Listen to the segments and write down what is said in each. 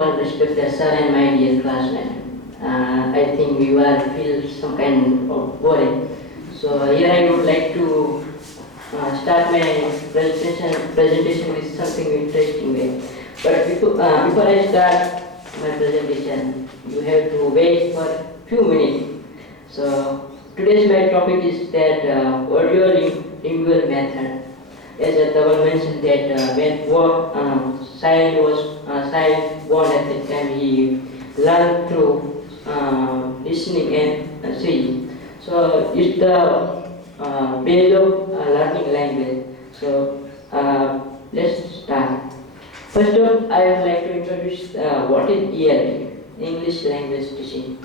all respected sir and my dear classmate. I think we will feel some kind of boring. So here I would like to start my presentation with something interesting way. But before I start my presentation, you have to wait for few minutes. So today's my topic is that audio lingual method. As Tawal mentioned that Sai born at the time, he learned through listening and saying. So it's the base of learning language. So let's start. First of, I would like to introduce what is ELT, English Language Teaching.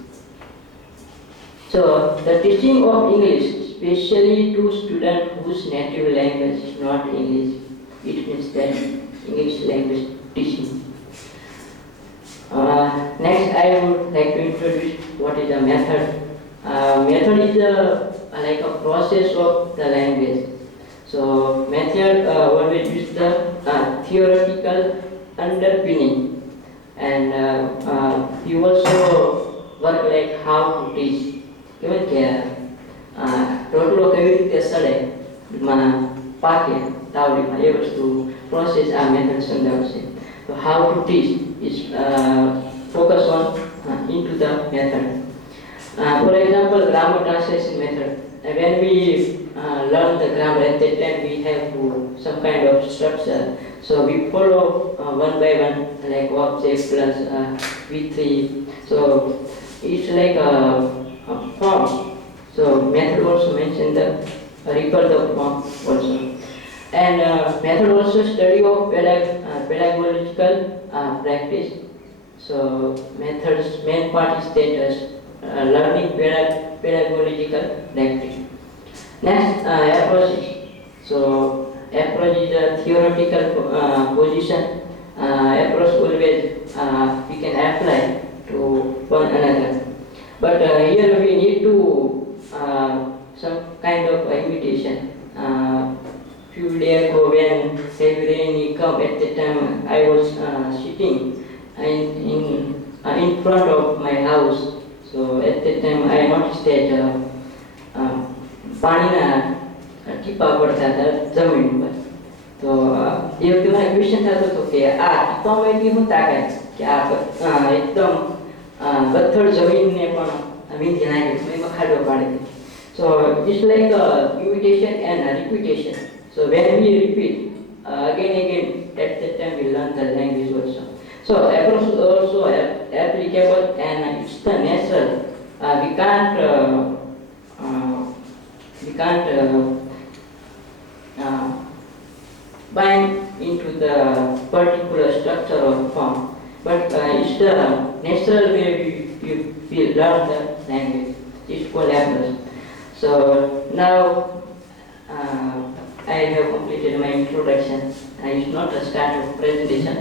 So the teaching of English, especially to students whose native language is not English, it means that English language teaching. Next, I would like to introduce what is a method. Method is like a process of the language. So method always use the theoretical underpinning, and you also work like how to teach. Even ટોટલો કેવી રીતે સડે પાકે તાવડીમાં એ વસ્તુ process આ method સમજાવશે. So how to teach is focus on into the method. For example, grammar translation method. When we learn the grammar at that time, we have to some kind of structure. So we follow one by one, like object plus V3. So it's like a form. So method also mentioned the refer the form also. And method also study of pedagogical practice. So methods main part is that learning pedagogical practice. Next, approach. So approach is a theoretical position. Approach always we can apply to one another. But here we need to some kind of imitation. Few days ago when heavy rain come at the time, I was sitting in front of my house. So at that time I noticed that પાણીના ટીપા પડતા હતા જમીન પર. તો એ વખતે મને question થતો હતો કે આ ટીપામાંથી શું તાકાત કે આ એકદમ બથડ જમીનને પણ વીંધી નાખી એમાં ખાડો પાડી દે. So it's like imitation and repetition. So when we repeat again, at that time we learn the language also. So approach also applicable and it's the natural. We can't bind into the particular structure or form, but it's the natural way we learn the language. It's called approach. So now I have completed my introduction. It's not a start of presentation.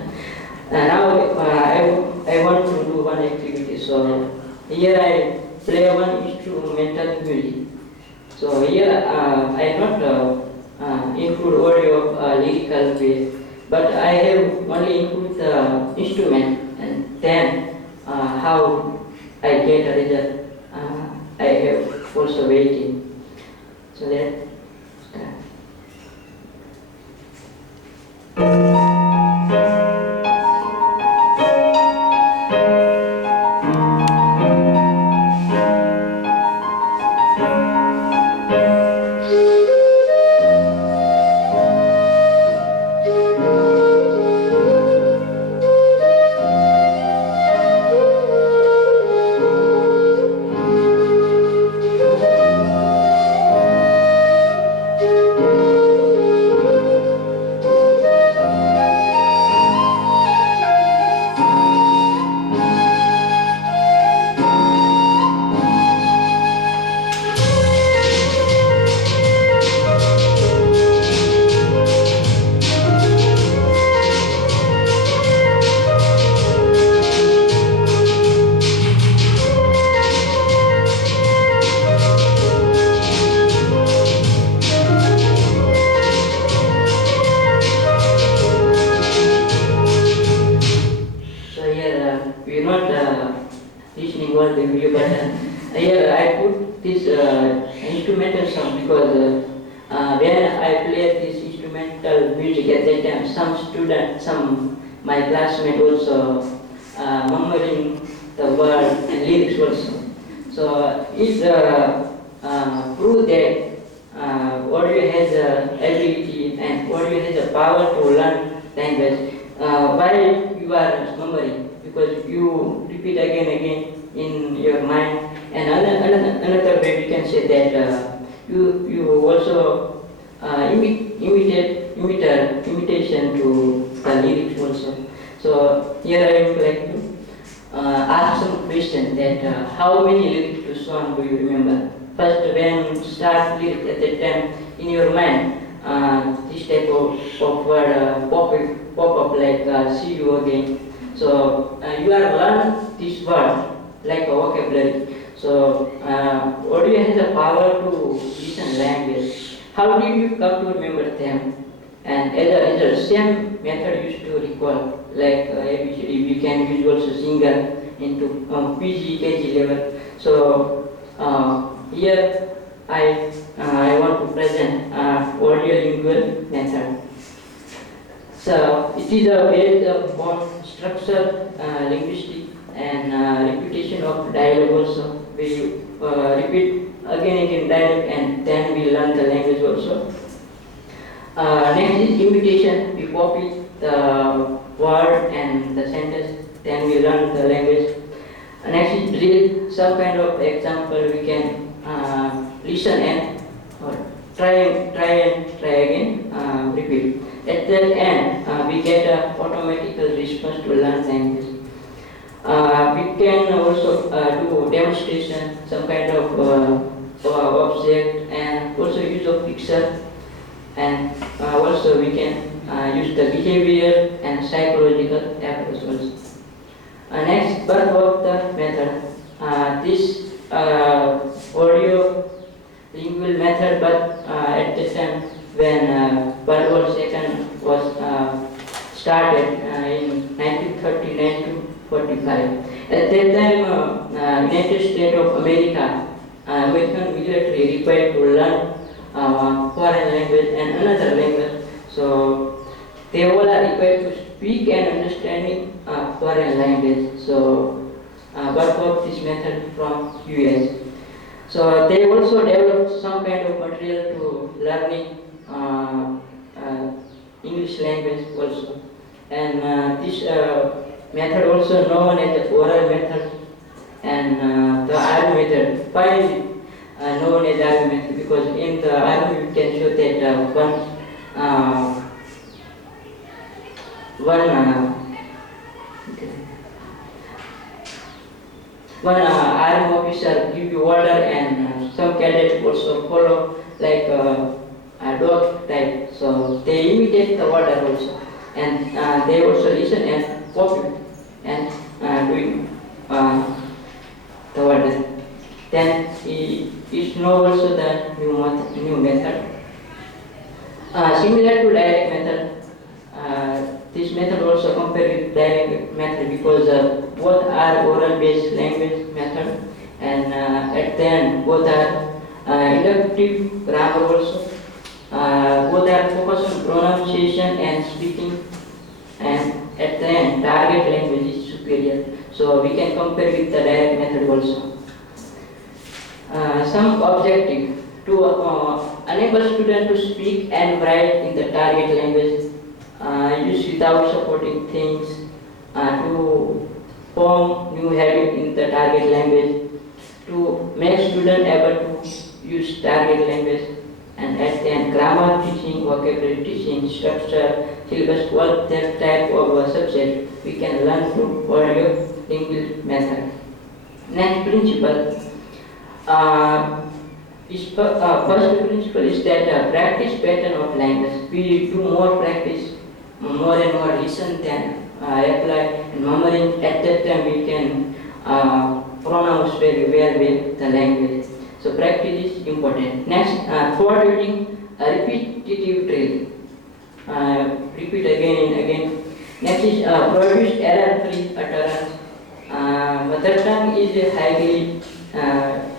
Now I want to do one activity. So here I play one instrumental music. So here I not include audio of lyrical way, but I have only include the instrument, and then how I get a result. I have also waiting. So let's start. we are not listening all the video, but here I put this instrumental sound because when I played this instrumental music at that time, some student, some my classmate also murmuring the word and lyrics also. So it proves that audio has the ability and audio has the power to learn language while you are murmuring, because you repeat again and again in your mind. And another way we can say that you also imitation to the lyrics also. So here I would like to ask some question that how many lyrics to song do you remember? First, when you start lyrics at that time in your mind, this type of word pop up like see you again. So you are learn this word like a vocabulary. So audio has the power to listen language. How do you come to remember them? And as the same method used to recall, like ABCD, we can use also single into PG, KG level. So here I want to present audio lingual method. So it is a based upon structure, linguistic, and repetition of dialogue also. We repeat again and again dialogue, and then we learn the language also. Next is imitation. We copy the word and the sentence, then we learn the language. Next is drill. Some kind of example we can listen and try again, repeat. At the end, we get a automatical response to learn language. We can also do demonstration, some kind of object, and also use of picture, and also we can use the behavior and psychological approach also. Next, birth of the method. This audio lingual method, but at the time when World War II was started in 1939 to 45. At that time, United States of America, American military required to learn foreign language and another language. So they all are required to speak and understanding foreign language. So birth of this method from US. So they also developed some kind of material to learning English language also. And this method also known as the oral method and the army method. Why is it known as army method? Because in the army we can show that one army officer give you order, and some cadets also follow like a dog type. So they imitate the order also, and they also listen and copy and doing the order. Then is know also the new method. Similar to direct method, this method also compared with direct method because both are oral based language method, and at the end both are inductive grammar also. Both are focused on pronunciation and speaking, and at the end target language is superior. So we can compare with the direct method also. Some objective to enable student to speak and write in the target language, use without supporting things, to form new habit in the target language, to make student able to use target language, and at the end grammar teaching, vocabulary teaching, structure, syllabus, all that type of subject we can learn through audio lingual method. Next principle. First principle is that practice pattern of language. We do more practice, more and more listen than apply and memory. At that time we can pronounce very well with the language. So practice is important. Next, thought reading, repetitive drill. Repeat again and again. Next is produce error-free utterance. mother tongue is highly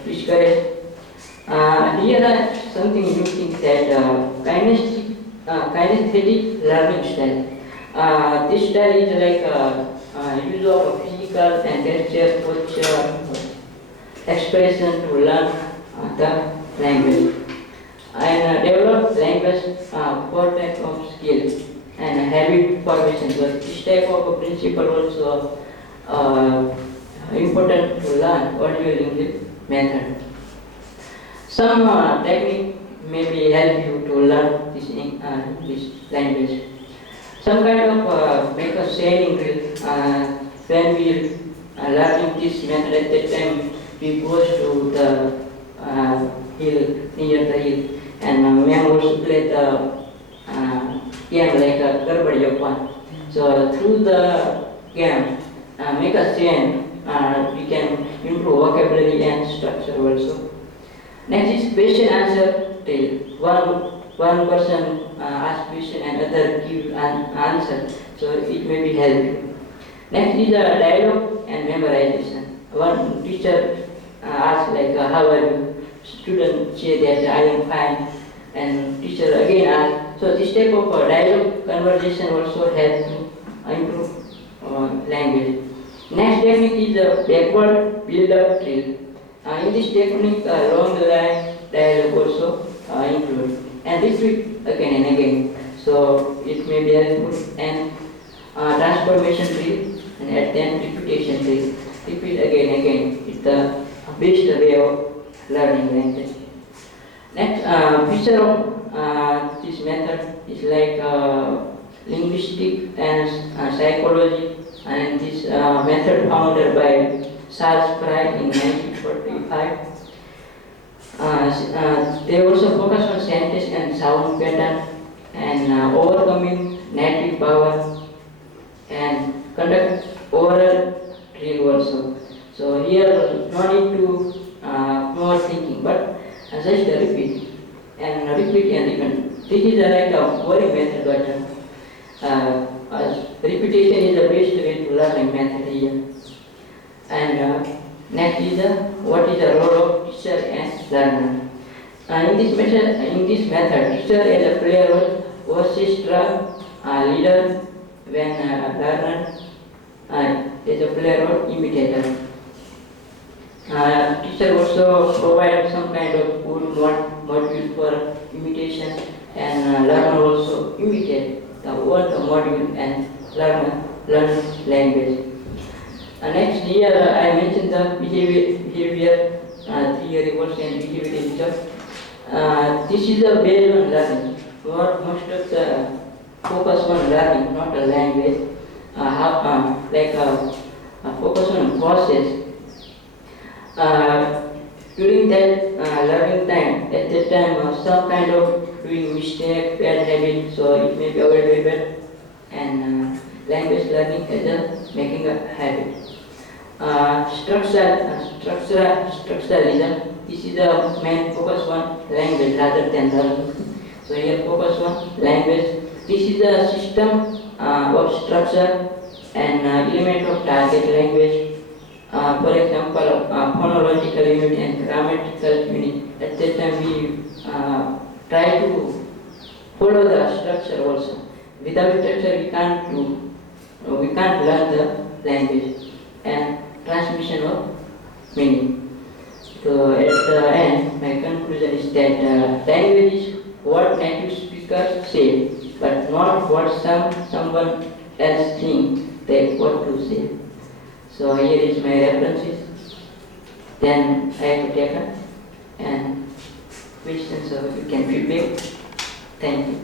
discouraged. Here are something new things that kinesthetic learning style. This style is like use of physical and gesture expression to learn the language and develop language for type of skill and habit formation. So this type of principle also important to learn audio linguistic method. Some technique maybe help you to learn this language. Some kind of make a saying drill. When we learning this method at that time, we go to the hill, near the hill, and we also play the game like a Garbadi one. So through the game, make a saying, we can improve vocabulary and structure also. Next is question answer drill. One person asks question and other give an answer, so it may be helpful. Next is dialogue and memorization. One teacher asks like how are you? Student say that I am fine, and teacher again asks. So this type of dialogue conversation also helps to improve language. Next technique is backward build-up drill. In this technique, long line dialogue also included, and repeat again and again. So it may be helpful. And transformation drill, and at the end repetition drill. Repeat again and again. It's the best way of learning language. Next feature of this method is like linguistic and psychology, and this method founded by Charles Fry in 1945. They also focus on sentence and sound pattern and overcoming native power and conduct oral drill also. So here no need to more thinking, but just repeat and repeat and repeat. This is like a boring method, but repetition is the best way to learn a method here. And next is what is the role of teacher and learner. In this method, teacher is a player role, orchestra leader, when learner is a player role, imitator. Teacher also provide some kind of good module for imitation, and learner also imitate the module and learn language. Next here I mentioned the behavior theory also and behaviorism. This is a based on learning. Most of the focus on learning, not a language. Focus on process. During that learning time, at that time some kind of doing mistake, bad habit, so it may be avoidable, and language learning as a making a habit. Structuralism. This is the main focus on language rather than learning. So here focus on language. This is the system of structure and element of target language. For example, phonological unit and grammatical unit. At that time we try to follow the structure also. Without structure we can't learn the language. And transmission of meaning. So at the end, my conclusion is that language is what native speakers say, but not what someone else thinks they want to say. So here is my references. Then I have taken and questions, so you can feedback. Thank you.